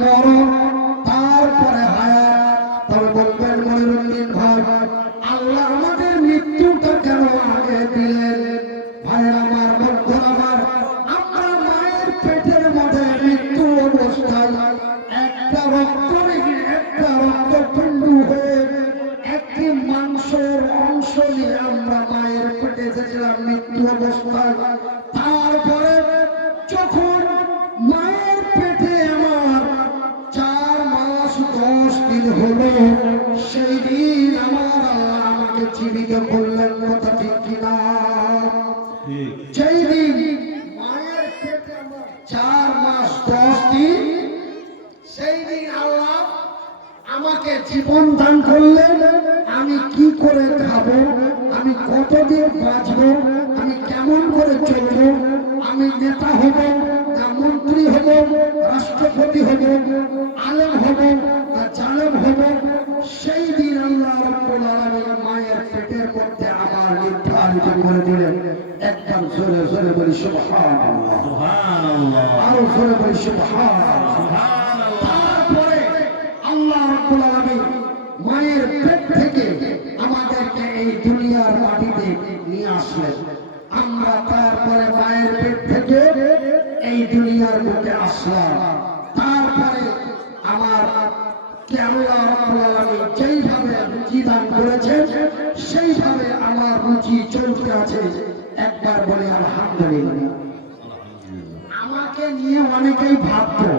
তারপরে করলেন কথা ঠিক কিনা? সেই দিন মায়ের পেটে চার মাস দশ দিন সেই দিন আল্লাহ আমাকে জীবন দান করলেন। আমি কি করে খাব? আমি কতদিন বাঁচবো? আমি কেমন করে চলবো? আমি নেতা হব? মন্ত্রী হব রাষ্ট্রপতি হব আলেম হব না জালেম হব সেই দিন আল্লাহ রাব্বুল আলামিন মায়ের পেটের মধ্যে আমার নির্ধারিত করে দিলেন। একদম জোরে জোরে বলি সুবহানাল্লাহ। সুবহানাল্লাহ। আরও জোরে বলি সুবহানাল্লাহ। তারপরে আল্লাহ রাব্বুল আলামিন মায়ের পেট থেকে আমাদেরকে এই দুনিয়ার মাটিতে নিয়ে আসলেন। আমরা তারপরে মায়ের পেট থেকে এই দুনিয়ার বুকে আসলাম। তারপরে আমার যেইভাবে দান করেছেন সেইভাবে আমার রুচি চলতে আছে। একবার বলে আলহামদুলিল্লাহ। আমাকে নিয়ে অনেকেই ভাবতো।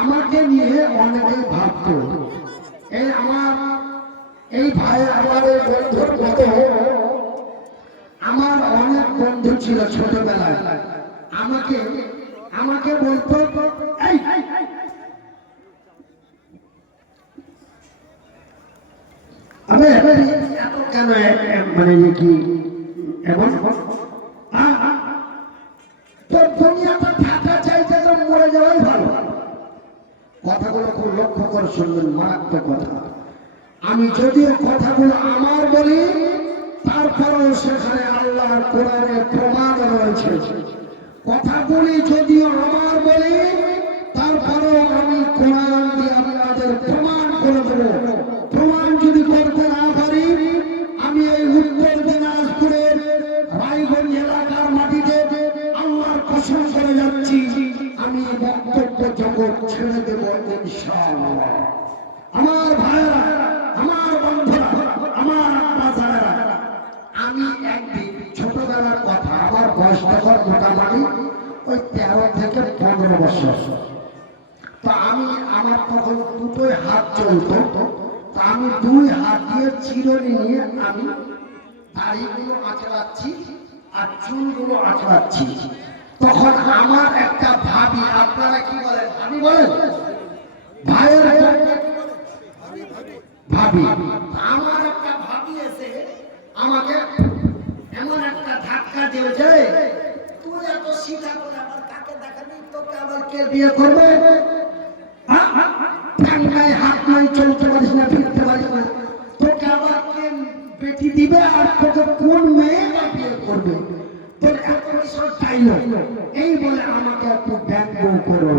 আমাকে নিয়ে অনেকেই ভাবতো। এই আমার, এই ভাই আমার বন্ধুর মতো। আমার অনেক বন্ধু ছিল ছোটবেলায়। আমাকে আমাকে বলতো, এই মানে তোর চাইতে তো মরে ভালো। কথাগুলো লক্ষ্য করে শুনবেন কথা। আমি যদিও কথাগুলো আমার বলি, তারপরেও সেখানে আল্লাহর কোরআনে প্রমাণ রয়েছে। কথাগুলি যদিও আমার বলি, তারপরেও আমি কোরআন দিয়ে আপনাদের প্রমাণ করে দেবো। প্রমাণ যদি করতে না পারি, আমি এই উত্তর দিনাজপুরের রায়গঞ্জ এলাকার মাটিতে আল্লাহর কসম করে যাচ্ছি। আমি বক্তব্য জগৎ ছেড়ে দেব ইনশাআল্লাহ আমার ভাইরা আমার বন্ধুরা আমার আব্বাসারা আমি একদিন ছোটবেলার কথা আমার বয়স তখন মোটামুটি ওই তেরো থেকে বছর। তো আমি আমার তখন দুটোই হাত চলতো, তো আমি দুই হাত দিয়ে চিরনি নিয়ে আমি দাড়িগুলো আঁচড়াচ্ছি আর চুলগুলো আঁচড়াচ্ছি। তখন আমার একটা ভাবি, আপনারা কি বলেন? ভাবি বলেন? ভাইয়ের? ভাবি। আমার একটা ভাবি এসে আমাকে এমন একটা ধাক্কা দিয়েছে, তুই এত সিধা করে আবার কাকে দেখাবি? তোকে কে বিয়ে করবে? হ্যাঁ? ঠ্যাং নাই, হাত নাই, চলতে পারিস না ফিরতে পারিস না। তোকে আবার বেটি দিবে? আর তোকে কোন মেয়ে বা বিয়ে করবে? তোর এত বছর চাইলো। এই বলে আমাকে একটু ব্যঙ্গ করো।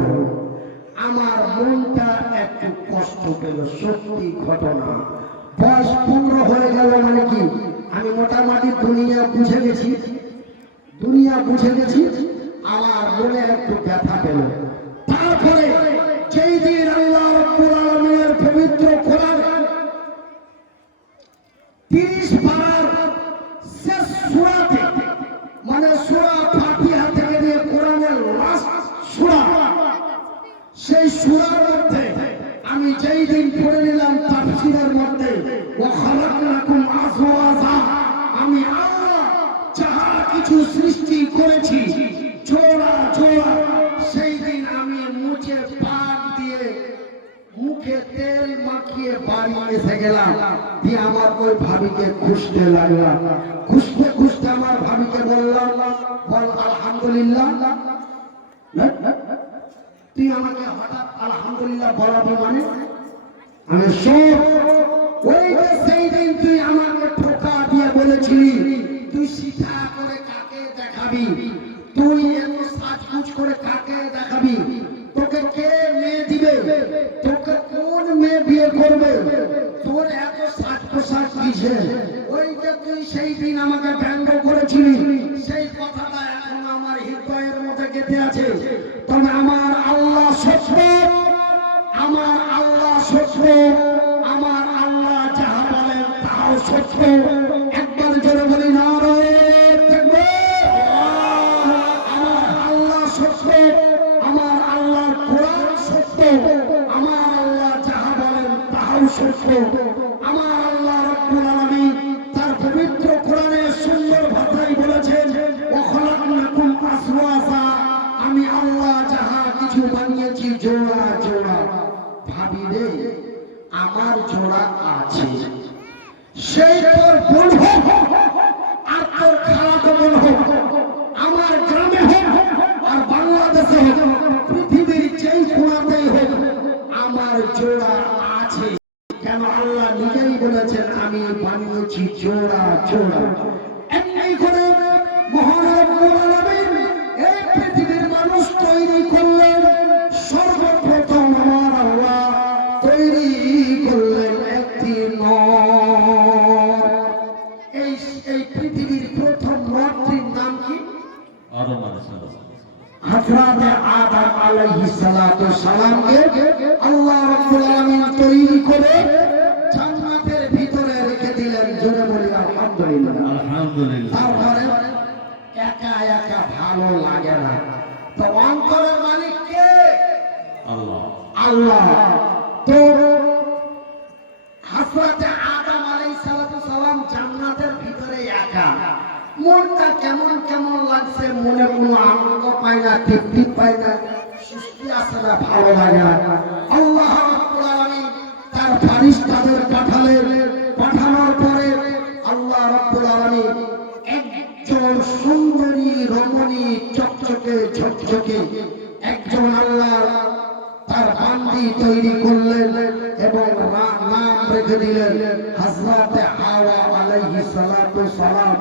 আমার মনটা একটু কষ্ট পেল সত্যি ঘটনা। বয়স পনেরো হয়ে গেল মানে কি? আমি মোটামুটি দুনিয়া বুঝে গেছি। দুনিয়া বুঝে গেছি। আমার মনে একটু ব্যথা পেল। তারপরে যেই দিন আল্লাহ রাব্বুল পবিত্র কোরআন তিরিশ পারার শেষ সূরাতে মানে সূরা ফাতিহা থেকে নিয়ে কোরআনের লাস্ট সূরা, সেই সূরার মধ্যে আমি যেই দিন পড়ে নিলাম তাফসীরের মধ্যে, ওয়া খালাকনাকুম খুঁজতে লাগলাম খুঁজতে খুঁজতে আমার ভাবিকে বললাম, বল আলহামদুলিল্লাহ। তুই আমাকে হঠাৎ আলহামদুলিল্লাহ বলাবি মানে? আমি সব ওই যে সেই দিন তুই আমাকে ঠোকা দিয়ে বলেছিলি, তুই সিধা করে কাকে দেখাবি? তুই এত সাজগুজ করে কাকে দেখাবি? তোকে কে মেয়ে দিবে? তোকে কোন মেয়ে বিয়ে করবে? তোর পোশাক ওই যে তুই সেই দিন আমাকে ব্যঙ্গ বলেছেন আমি বানিয়েছি জোড়া জোড়া। একা মনটা কেমন কেমন লাগছে, মনে কোনো আনন্দ পায় না, তৃপ্তি পায় না সুস্থি আসে না, ভালো লাগে না। আল্লাহ তার ফারিস্তাদের পাঠালেন পাঠানোর পরে আল্লাহ রাব্বুল আলামিন একজন সুন্দরী, রমণী, চকচকে, ঝকঝকে, একজন আল্লাহ তার বান্দি তৈরি করলেন এবং নাম রেখে দিলেন হযরত হাওয়া আলাইহিস সালাতু সালাম।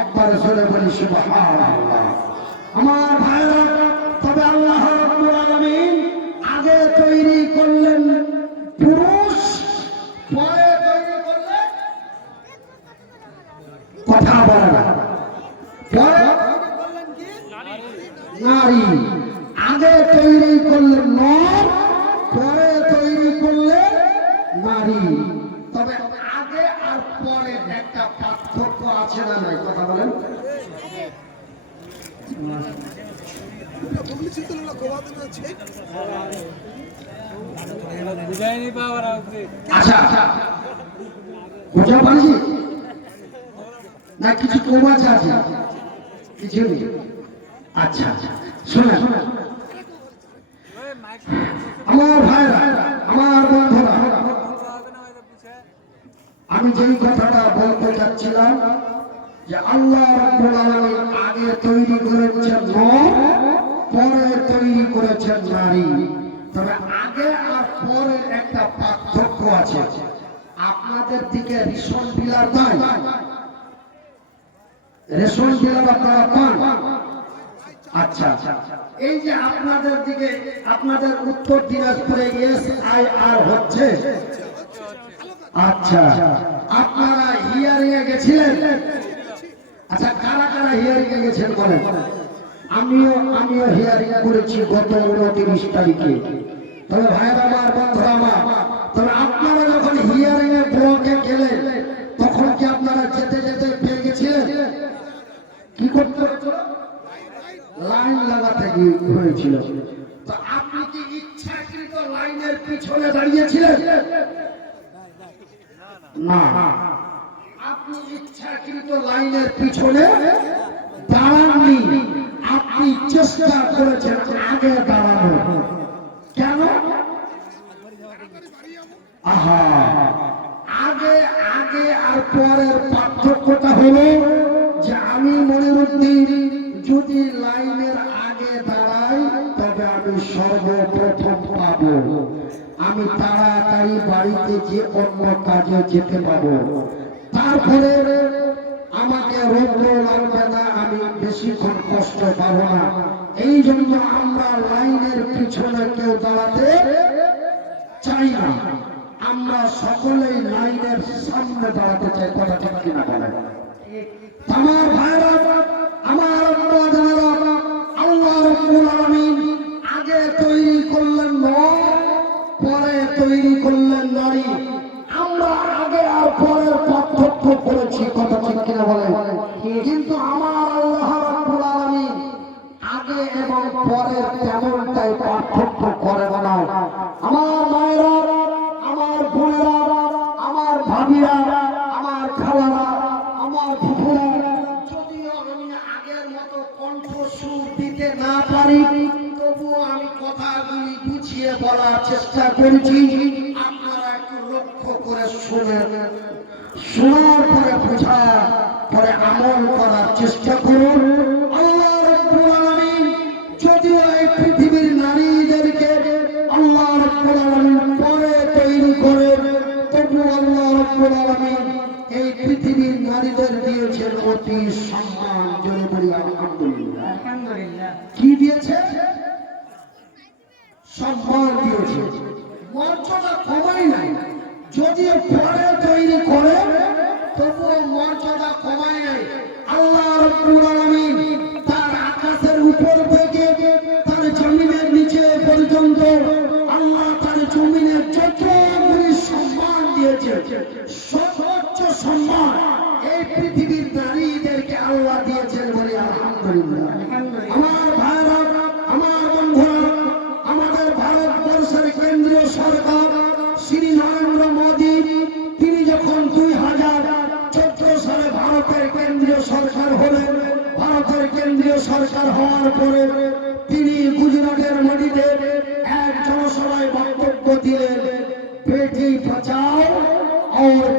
একবার শুনে বলি, সুবহানাল্লাহ। আমার ভাইরা, তবে আল্লাহ রাব্বুল আলামিন আগে তৈরি করলেন পুরুষ, পরে তৈরি করলেন কথা বলে না। পরে নারী। আগে তৈরি করলেন নর পরে তৈরি করলেন নারী তবে আগে আর পরে একটা পার্থক্য আছে না নাই কথা বলেন বুঝাইনি পাওয়ার আছে আচ্ছা আচ্ছা। না, কিছু কম আছে আছে কিছু নেই। আচ্ছা আচ্ছা। মাইক আমার ভাইরা, আমার বন্ধুরা, আমি যেই কথাটা বলতে চাচ্ছিলাম আল্লাহ রাব্বুল আগে তৈরি করেছেন পরে তৈরি করেছেন তবে আগে আর পরে একটা পার্থক্য আছে। আপনাদের দিকে রেশন বিলার দেয় রেশন বিলার আপনারা পান? আচ্ছা এই যে আপনাদের দিকে, আপনাদের উত্তর দিনাজপুরে এস আই আর হচ্ছে। আচ্ছা আপনারা হিয়ারিং এ গেছিলেন? আচ্ছা কারা কারা হিয়ারিং এ গেছেন বলেন? আমিও আমিও হিয়ারিং করেছি গত উনত্রিশ তারিখে। তবে ভাইয়ের আমার, বন্ধুরা আমার, তবে আপনারা যখন হিয়ারিং এ ব্লকে গেলেন, তখন কি আপনারা যেতে যেতে পেয়ে গেছিলেন? কি করতে লাইন লাগাতে গিয়ে হয়েছিল। তো আপনি কি ইচ্ছাকৃত লাইনের পিছনে দাঁড়িয়েছিলেন? না। আপনি লাইনের চেষ্টা করেছেন আগে দাঁড়ানো। কেন? আহা। আগে আগে আর পরের পার্থক্যটা হলো যে আমি মনিরুদ্দিন, যদি লাইনের আগে দাঁড়াই, তবে আমি সর্বপ্রথম পাবো। আমি তাড়াতাড়ি বাড়িতে যে অন্য কাজে যেতে পাবো। আমাকে রৌদ্র লাগবে না, আমি বেশিক্ষণ কষ্ট পাবো না। এই জন্য আমরা লাইনের পিছনে কেউ দাঁড়াতে চাই না। আমরা সকলেই লাইনের সামনে দাঁড়াতে চাই, কথা ঠিক কিনা বলে আমার ভাইরা, আমার সম্মান দিয়েছে। মর্যাদা কমাই নাই। যদি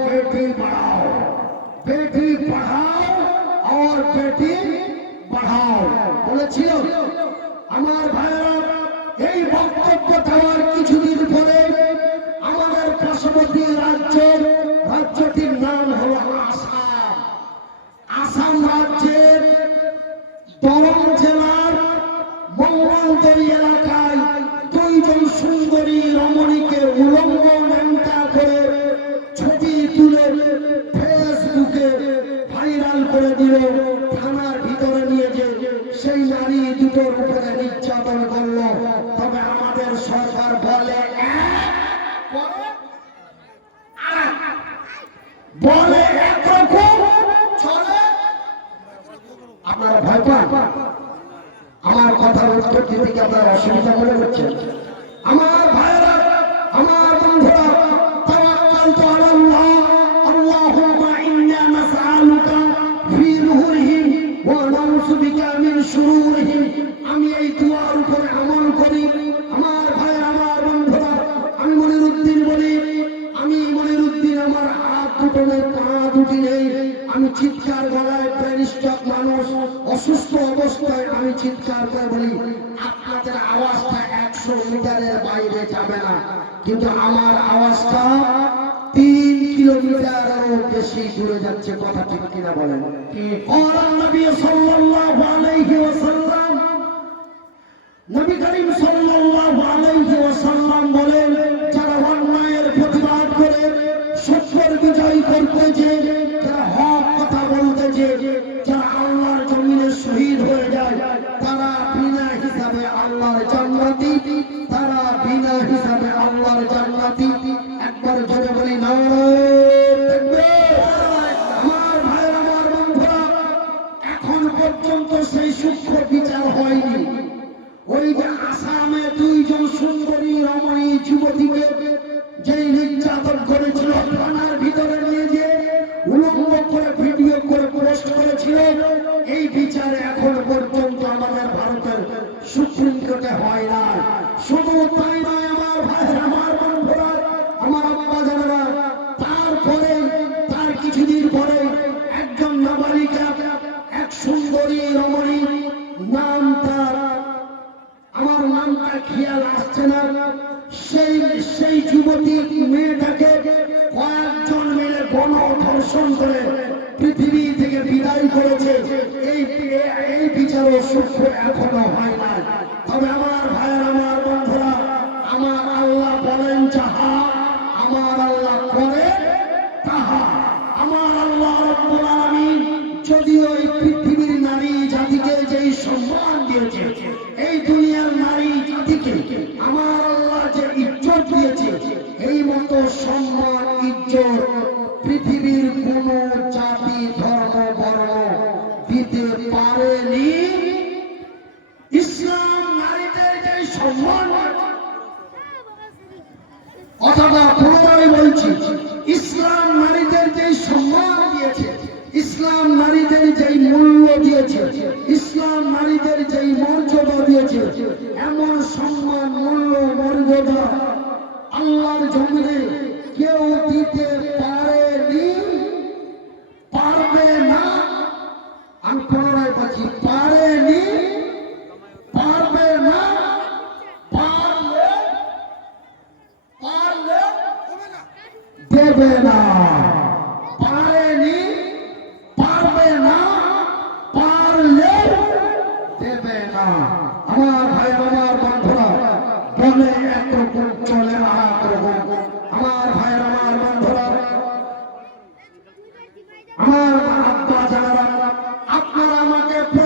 বেটি পড়াও বেটি পড়াও আর বেটি পড়াও বলেছিল, আমার ভাইরা এই বক্তব্য দেওয়ার কিছুদিন পরে আমাদের পার্শ্ববর্তী রাজ্যের রাজ্যটির নাম হল আসাম। আসাম রাজ্যের দরং জেলা কথার উত্তর দিতে কি আপনার অসুবিধা মনে হচ্ছে আমার ভাইরা আমার বন্ধুরা তাওয়াক্কালতু আলাল্লাহ আল্লাহুম্মা ইন্না নাসআলুকা ফি নুহুরিহিম ওয়া নাউযু বিকা মিন শুরুরিহিম চিৎকার করে বলি, আপনাদের আওয়াজটা একশো মিটারের বাইরে যাবে না। কিন্তু আমার আওয়াজটা তিন কিলোমিটারও বেশি দূরে যাচ্ছে, কথা ঠিক কিনা বলেন? নবী করিম সাল্লাল্লাহু আলাইহি ওয়াসাল্লাম বলেন, যারা অন্যায়ের প্রতিবাদ করে, সত্যের বিজয় করতে যে, যারা হক কথা বলতেছে গ্রামের সেই যুবতী মেয়েটাকে কয়েকজন মেয়ে গণ ধর্ষণ করে পৃথিবী থেকে বিদায় করেছে, এই এই বিচারও সূক্ষ্ম এখনও হয় না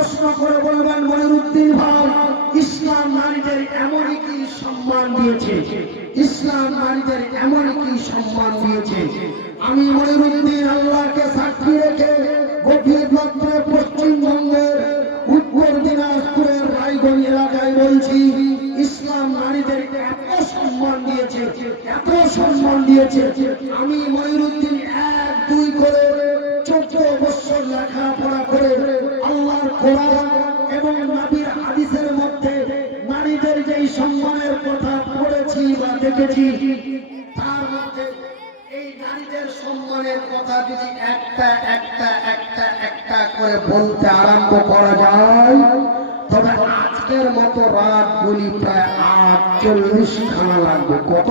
প্রশ্ন করে বলবেন, মনিরুদ্দিন ভাই, ইসলাম নারীদের এমন কি সম্মান দিয়েছে? ইসলাম নারীদের এমন কি সম্মান দিয়েছে? আমি মনিরুদ্দিন আল্লাহকে সাক্ষী রেখে কথা যদি একটা একটা একটা একটা করে বলতে আরম্ভ করা যায়, তবে আজকের মতো রাত বলি প্রায় আটচল্লিশ খানা লাগবে। কত?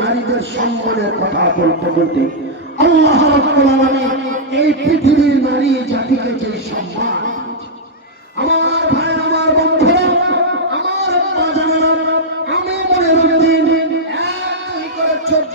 নারীদের সম্মানের কথা বলতে এই পৃথিবীর নারী জাতিকে যে সম্মান আমার ভাই আমার বন্ধুরা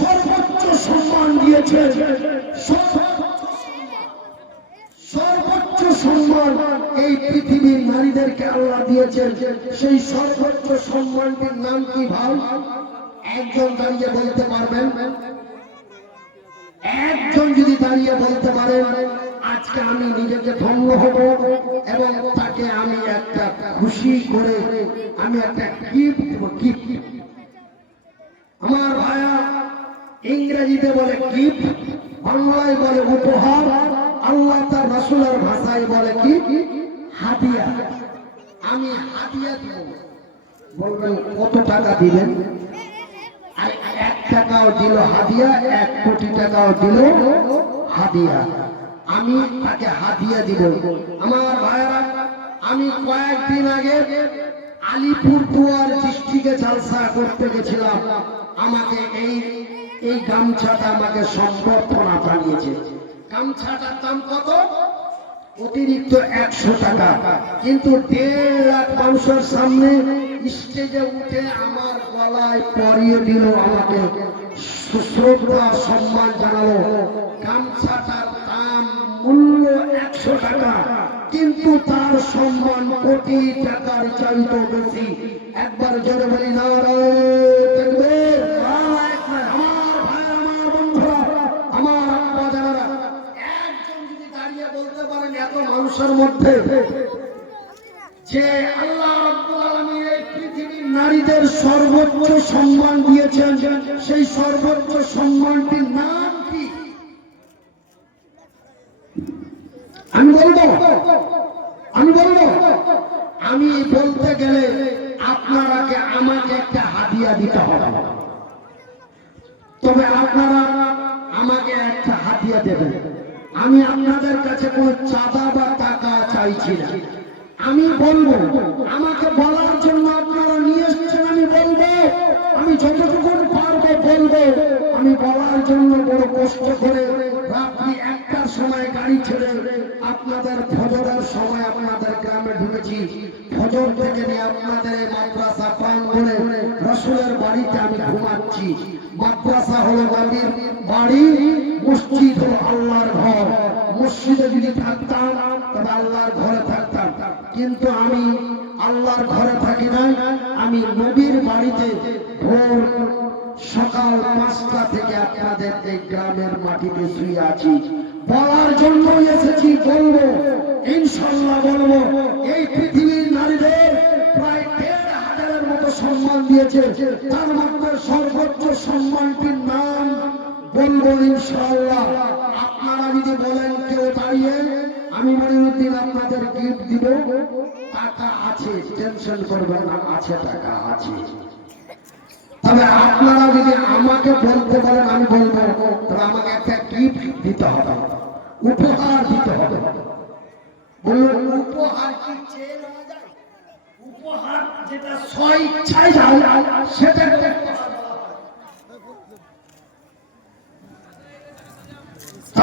সর্বোচ্চ সম্মান দিয়েছেন। সর্বোচ্চ সম্মান এই পৃথিবীর নারীদেরকে আল্লাহ দিয়েছেন। সেই সর্বোচ্চ সম্মানটির নাম কি, ভাই? একজন দাঁড়িয়ে বলতে পারবেন? একজন যদি দাঁড়িয়ে বলতে পারেন, আজকে আমি নিজেকে ধন্য হব এবং তাকে আমি একটা খুশি করে, আমি একটা গিফট গিফট আমার ভাইয়া ইংরেজিতে বলে গিফট বাংলায় বলে উপহার, আল্লাহ তার রাসুলের ভাষায় বলে কি? হাতিয়া। আমি হাতিয়া দিব। বলবেন কত টাকা দিবেন এক টাকাও দিল হাদিয়া এক কোটি টাকাও দিল হাদিয়া আমি তাকে হাদিয়া দিব। আমার ভাইয়েরা, আমি কয়েকদিন আগে আলিপুর দুয়ার ডিস্ট্রিক্টে জলসা করতে গেছিলাম। আমাকে এই এই গামছাটা আমাকে সম্বর্ধনা জানিয়েছে। গামছাটার দাম কত? অতিরিক্ত একশো টাকা। কিন্তু দেড় লাখ মানুষের সামনে স্টেজে উঠে আমার গলায় পরিয়ে দিল আমাকে। শ্রদ্ধা, সম্মান জানালো। গামছাটার দাম মূল্য একশো টাকা। কিন্তু তার সম্মান কোটি টাকার চাইতো বেশি। একবার জোরে বলি না আমার ভাই আমার বন্ধুরা আমার আব্বা যারা একজন যদি দাঁড়িয়ে বলতে পারেন এত মানুষের মধ্যে যে আল্লাহ পৃথিবীর নারীদের সর্বোচ্চ সম্মান দিয়েছেন, সেই সর্বোচ্চ সম্মানটির নাম কি? আমি বলব আমি বলব, আমি বলতে গেলে আপনারাকে আমাকে একটা হাদিয়া দিতে হবে। তবে আপনারা আমাকে একটা হাতিয়া দেবেন। আমি আপনাদের কাছে কোনো চাঁদা বা চাইছি না আমি বলব, আমাকে বলার জন্য আপনারা নিয়ে এসেছেন, আমি বলব, আমি যতটুকু পারব বলব, আমি বলার জন্য বড় কষ্ট করে রাত্রি একটার সময় গাড়ি ছেড়ে আপনাদের ফজরের সময় আপনাদের গ্রামে ঢুকেছি। ফজর থেকে নিয়ে আপনাদের এই মাদ্রাসা প্রাঙ্গণে রসুলের বাড়িতে আমি ঘুমাচ্ছি। মাদ্রাসা হলো নবীর বাড়ি, মসজিদ হলো আল্লাহর ঘর। মসজিদে যদি থাকতাম, তবে আল্লাহর ঘরে থাকতাম। কিন্তু আমি আল্লাহর ঘরে থাকি না। আমি নবীর বাড়িতে ভোর সকাল পাঁচটা থেকে আপনাদের এই গ্রামের মাটিতে শুয়ে আছি। বলার জন্য এসেছি, বলব, ইনশাল্লাহ বলব, এই পৃথিবীর নারীদের প্রায় দেড় হাজারের মতো সম্মান দিয়েছে। তার মধ্যে সর্বোচ্চ সম্মানটির নাম বলব, ইনশাল্লাহ। আপনারা যদি বলেন কেউ দাঁড়িয়ে আমি মনিরুদ্দিন আপনাদের গিফট দিব। টাকা আছে টেনশন করবেন না, আছে টাকা, আছে। তবে আপনারা যদি আমাকে বলতে পারেন আমি বলব, তবে আমাকে একটা গিফট দিতে হবে, উপহার দিতে হবে। বলুন, উপহার কি চেয়ে নেওয়া যায়? উপহার যেটা স্বইচ্ছায় যায়, সেটা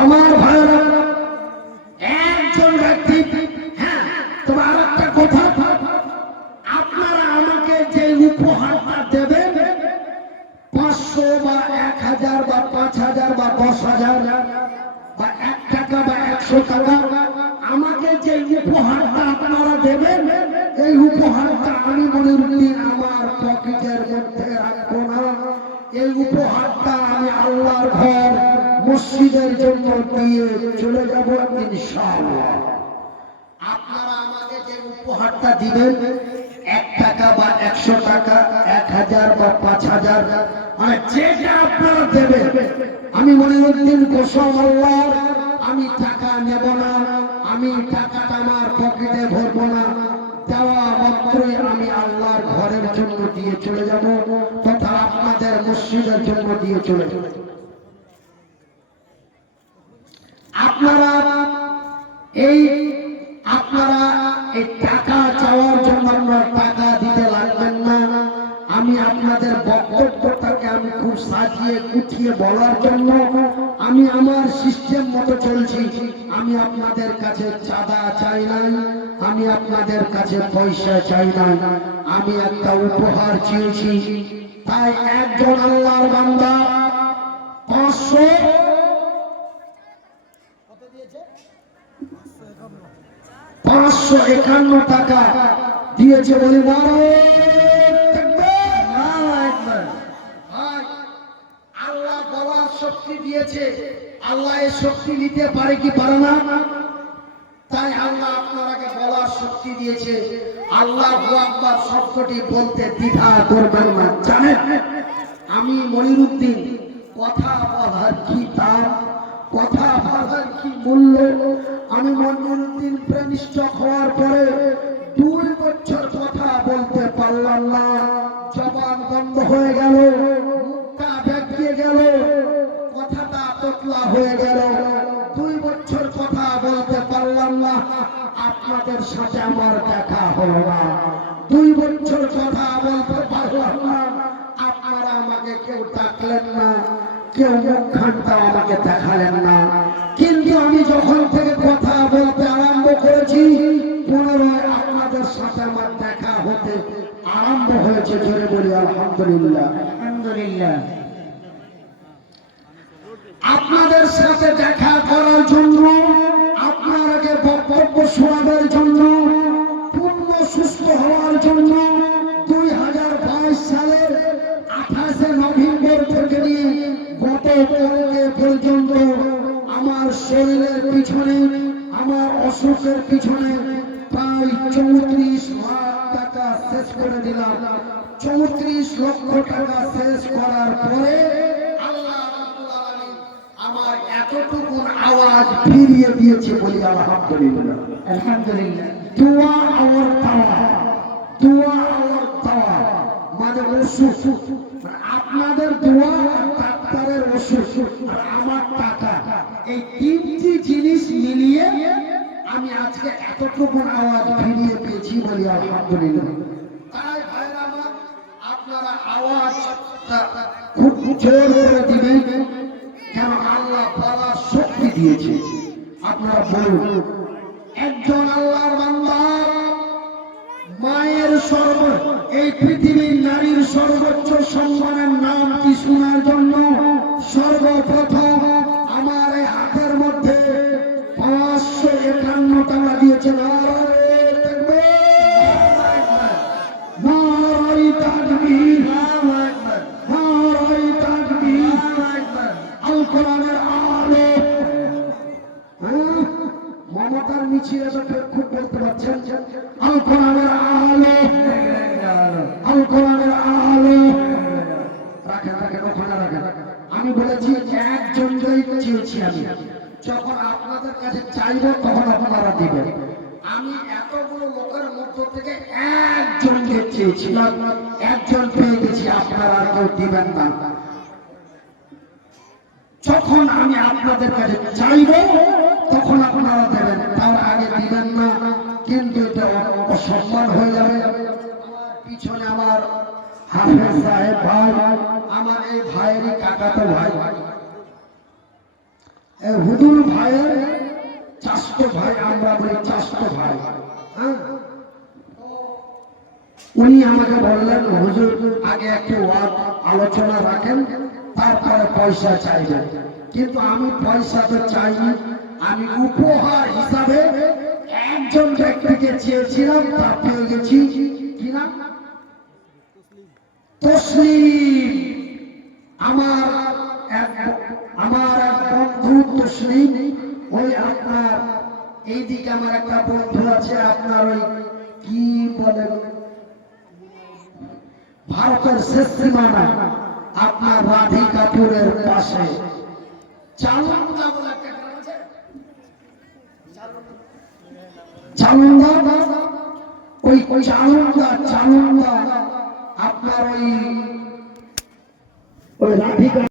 আমার ভাইরা একজন ব্যক্তি হ্যাঁ তোমার একটা কথা, আপনারা আমাকে যে উপহারটা দেবেন, পাঁচশো বা এক হাজার বা পাঁচ হাজার বা দশ হাজার বা এক টাকা বা একশো টাকা, আমাকে যে উপহারটা আপনারা দেবেন, এই উপহারটা আমি মনে আমার পকেটের মধ্যে রাখব না। এই উপহারটা আপনারা আমাকে যে উপহারটা দিবেন, এক টাকা বা একশো টাকা, এক হাজার বা পাঁচ হাজার মানে যেটা আপনারা দেবেন, আমি আমি টাকা নেব না, আমি টাকাটা আমার পকেটে ভরবো না, দেওয়া মাত্রই আমি আল্লাহর ঘরের জন্য দিয়ে চলে যাব, তথা আপনাদের মসজিদের জন্য দিয়ে চলে যাব। আপনারা এই আপনারা এই টাকা চাওয়ার জন্য টাকা দিতে লাগবেন না। আমি আপনাদের বক্তব্যটাকে আমি খুব সাজিয়ে গুছিয়ে বলার জন্য আমি আমার সিস্টেম মতো চলছি। আমি আপনাদের কাছে চাঁদা চাই নাই, আমি আপনাদের কাছে পয়সা চাই নাই। আমি একটা উপহার চেয়েছি। তাই একজন আল্লাহর বান্দা পাঁচশো পাঁচশো একান্ন টাকা দিয়েছে বলে আল্লাহ বলার শক্তি দিয়েছে। আল্লাহ এই শক্তি নিতে পারে কি পারে না? তাই আল্লাহ আপনারাকে বলার শক্তি দিয়েছে। আল্লাহ আকবার শব্দটি বলতে দ্বিধা করবেন না। জানেন, আমি মনিরুদ্দিন কথা বলার কি দাম কথা বলার কি মূল্য আমি মনিরুদ্দিন প্রেমিষ্ঠক হওয়ার পরে দুই বছর কথা বলতে পারলাম না। জবান বন্ধ হয়ে গেল, মুখটা বেঁকিয়ে গেল, কথাটা তোতলা হয়ে গেল। দুই বছর কথা বলতে পারলাম না, আপনাদের সাথে আমার দেখা হলো না। দুই বছর কথা বলতে পারলাম না, আপনারা আমাকে কেউ ডাকলেন না। কেউ মুখখানটা আমাকে দেখালেন না। কিন্তু আমি যখন থেকে কথা বলতে আরম্ভ করেছি পুনরায় আপনাদের সাথে আমার দেখা হতে আরম্ভ হয়েছে জোরে বলি আলহামদুলিল্লাহ। আলহামদুলিল্লাহ। আপনাদের সাথে দেখা করার জন্য আপনাকে বক্তব্য শোনাবার জন্য পূর্ণ সুস্থ হওয়ার জন্য কালকে পর্যন্ত আমার শরীরের পিছনে আমার অসুখের পিছনে প্রায় চৌত্রিশ লাখ টাকা শেষ করে দিলাম। চৌত্রিশ লক্ষ টাকা শেষ করার পরে আমার এতটুকু আওয়াজ ফিরিয়ে দিয়েছে বলি আলহামদুলিল্লাহ। আলহামদুলিল্লাহ। দোয়া আমার পাওয়া দোয়া আমার পাওয়া মানে আপনাদের আমার টাকা। এই তিনটি জিনিস মিলিয়ে আমি আজকে এতটুকু আওয়াজ ফিরিয়ে পেয়েছি বলি আলহামদুলিল্লাহ। তাই ভাইরা আমার, আপনারা আওয়াজ খুব জোর করে দিবেন, কেন আল্লাহ বলার শক্তি দিয়েছে। আপনারা বলুন, একজন আল্লাহর বান্দা মায়ের সর্ব, এই পৃথিবীর নারীর সর্বোচ্চ সম্মানের নাম কি শোনার জন্য সর্বপ্রথম আমার এই হাতের মধ্যে পাঁচশো একান্ন টাকা হ্যাঁ? মমতার মিছিলে খুব বলতে পারছেন আল কোরআনের আলো আল কোরআনের আলো রাখেন রাখেন ওখানে রাখেন আমি বলেছি একজনকেই চেয়েছি আমি যখন আপনাদের কাছে চাইব তখন আপনারা দিবেন। আমি এতগুলো লোকের মধ্য থেকে একজনকে চেয়েছিলাম, একজন পেয়ে গেছি, আপনারা কেউ দিবেন না। যখন আমি আপনাদের কাছে চাইব, তখন আপনারা দেবেন, তার আগে দিবেন না, কিন্তু এটা অসম্মান হয়ে যাবে। পিছনে আমার হাফেজ সাহেব ভাই, আমার এই ভাইয়েরই কাকাতো ভাই। হুদুর ভাইয়ের চাষ্ট ভাই ভাই। হ্যাঁ? উনি আমাকে বললেন, হুজুর, আগে একটু ওয়াদ আলোচনা রাখেন, তারপরে পয়সা চাইবেন। কিন্তু আমি পয়সা তো চাইনি, আমি উপহার হিসাবে একজন ব্যক্তিকে চেয়েছিলাম তা পেয়ে গেছি। আমার আমার এক বন্ধু তসলিম। ওই আপনার এইদিকে আমার একটা বন্ধু আছে, আপনার ওই কি বলে, ভারতের শেষ সীমানা, আপনার পাশে। ওই চালুন্দা চালুন্দা আপনার ওই রাধিকা